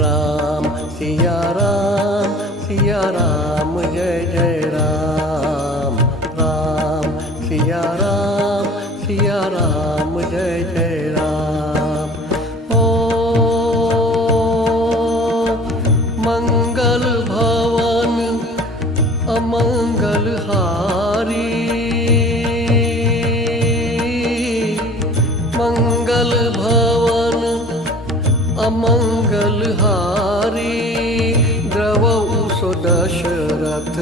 राम सिया राम जय जय राम। राम सिया राम जय जय राम। ओ मंगल भवन अमंगल हारी, मंगल भवन अमंगल हारी, द्रवऊ सो दशरथ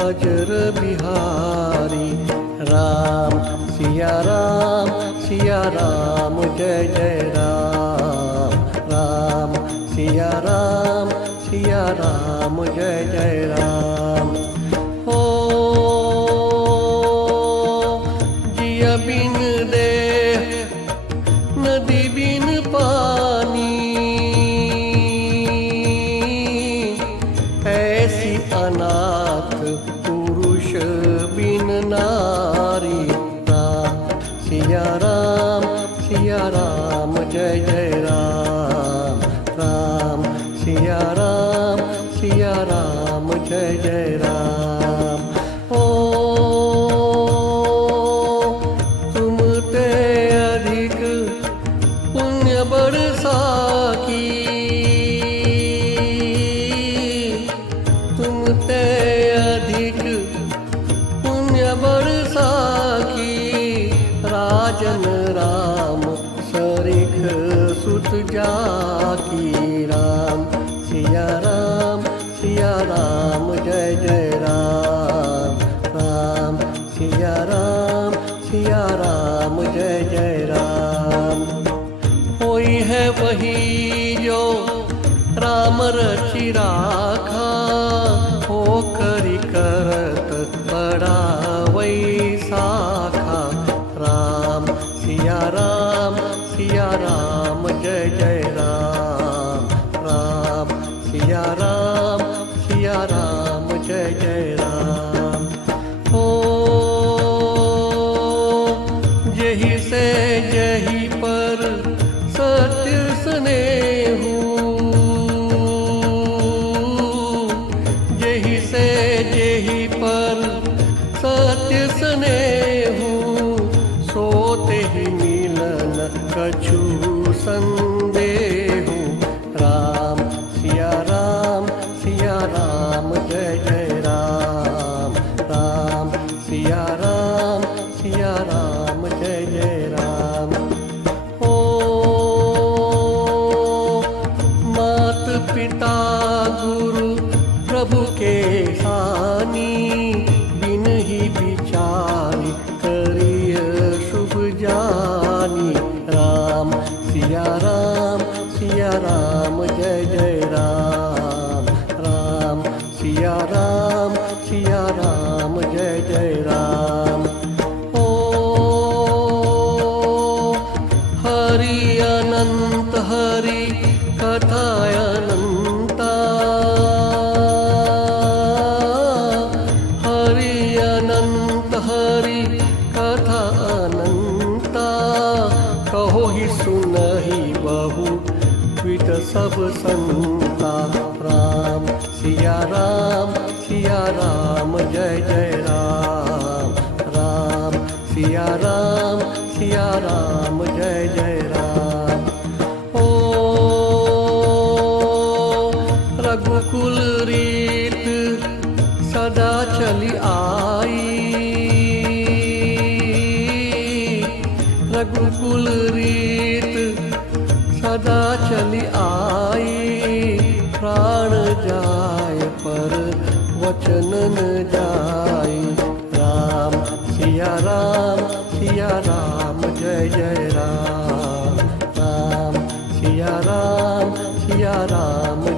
अजर बिहारी। राम सिया राम जय जय राम। राम सिया राम जय जय राम। हो जिया बिन देह नदी बिन पानी, ऐसी अनाथ पुरुष बिन नारी। राम सिया राम जय जय राम। राम सिया राम जय जय राम। ओ तुम ते अधिक पुण्य बरसाकी, तुम ते अधिक पुण्य बरसाकी, राजन राम सरिख सुत जाकी। राम सिया राम जय जय राम। राम सिया राम जय जय राम। कोई है वही जो राम रचि राखा, हो करि करत बड़ा वैसाखा। राम सिया राम जय जय राम। राम सिया राम जय जय राम। हो जही से जही पर सत्य स्नेहु, जही से जही पर सत्य स्नेहु, सोते ही मिलन कछु संदेहु। राम सिया राम जय जय राम। राम सिया राम जय जय राम। ओ मात पिता गुरु प्रभु के सानी, बिन ही विचारी करिय शुभ जानी। राम सिया राम जय जय राम। राम सिया राम जय जय राम। ओ हरि अनंत हरि कथा अनंता, हरि अनंत हरि कथा अनंता, कहो ही सुनहि बहु विद सब संता। राम सिया राम जय जय राम। राम सिया राम जय जय राम। ओ रघुकुल रीत सदा चली आई, रघुकुल रीत सदा चली आई, प्राण जाय पर वचन न जाय। राम सिया राम जय जय राम। राम सिया राम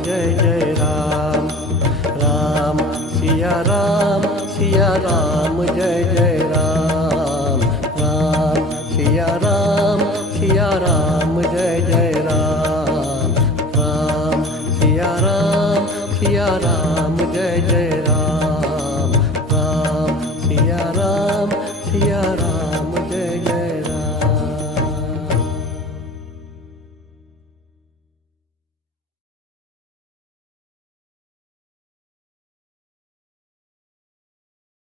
जय जय राम। राम सिया राम जय जय राम। राम सिया राम जय जय राम। राम सिया राम जय जय